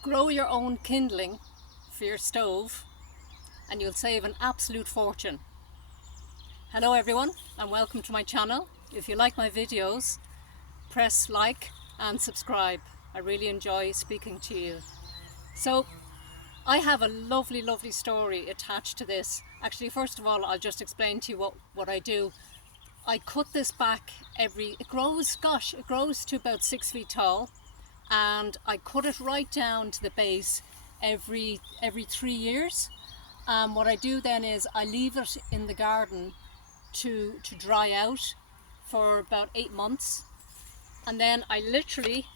Grow your own kindling for your stove and you'll save an absolute fortune. Hello everyone and welcome to my channel. If you like my videos, press like and subscribe. I really enjoy speaking to you. So I have a lovely story attached to this. Actually, first of all, I'll just explain to you what I do. I cut this back it grows to about 6 feet tall, and I cut it right down to the base every 3 years. What I do then is I leave it in the garden to dry out for about 8 months, and then I literally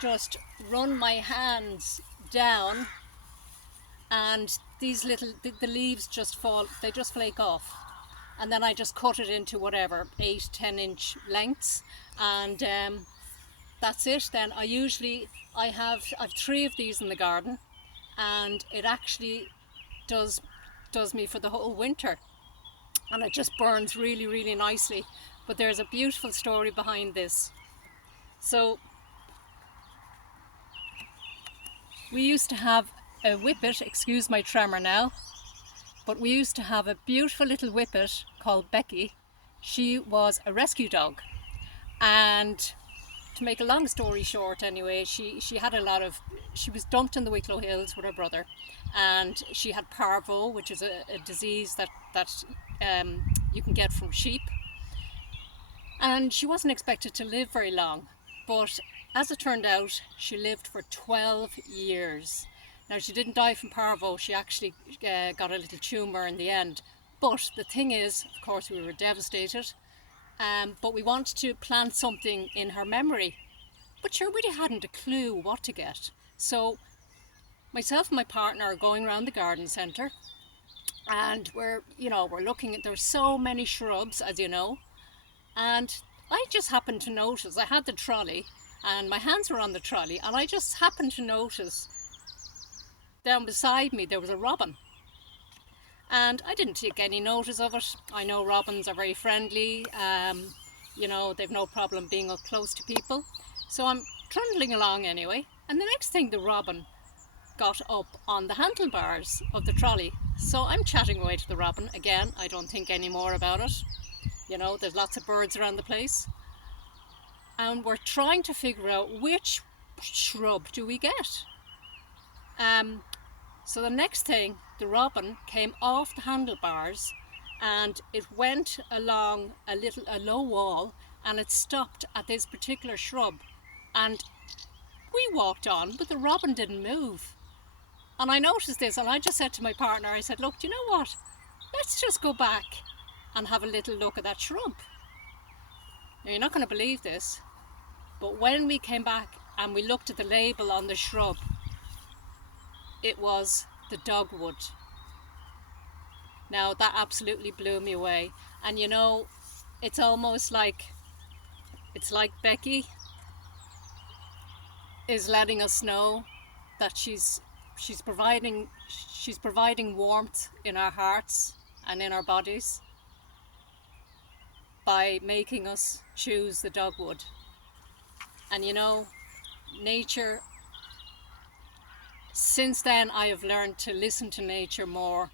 just run my hands down, and the leaves just fall, they just flake off, and then I just cut it into whatever 8-10 inch lengths, and that's it. Then I've 3 of these in the garden, and it actually does me for the whole winter, and it just burns really nicely. But there's a beautiful story behind this. So we used to have a whippet, excuse my tremor now, but we used to have a beautiful little whippet called Becky. She was a rescue dog, and to make a long story short anyway, she was dumped in the Wicklow Hills with her brother, and she had parvo, which is a disease that you can get from sheep, and she wasn't expected to live very long, but as it turned out, she lived for 12 years. Now, she didn't die from parvo, she actually got a little tumour in the end. But the thing is, of course, we were devastated, but we wanted to plant something in her memory. But sure, we hadn't a clue what to get. So myself and my partner are going around the garden centre, and we're looking at, there's so many shrubs, as you know, and I just happened to notice, I had the trolley and my hands were on the trolley, and I just happened to notice down beside me there was a robin. And I didn't take any notice of it. I know robins are very friendly, they've no problem being up close to people. So I'm trundling along anyway, and the next thing, the robin got up on the handlebars of the trolley. So I'm chatting away to the robin. Again, I don't think any more about it. There's lots of birds around the place. And we're trying to figure out which shrub do we get. So the next thing, the robin came off the handlebars, and it went along a low wall, and it stopped at this particular shrub. And we walked on, but the robin didn't move. And I noticed this, and I just said to my partner, I said, look, do you know what? Let's just go back and have a little look at that shrub. Now, you're not going to believe this, but when we came back and we looked at the label on the shrub, it was the dogwood. Now, that absolutely blew me away. And it's almost like Becky is letting us know that she's providing warmth in our hearts and in our bodies by making us choose the dogwood. And nature, since then I have learned to listen to nature more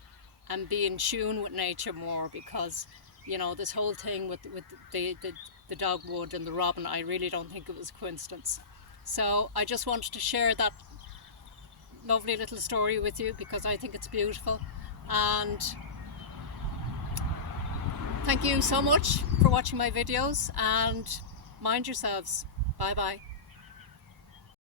and be in tune with nature more, because this whole thing with the dogwood and the robin, I really don't think it was a coincidence. So I just wanted to share that lovely little story with you because I think it's beautiful. And thank you so much for watching my videos, and mind yourselves. Bye bye.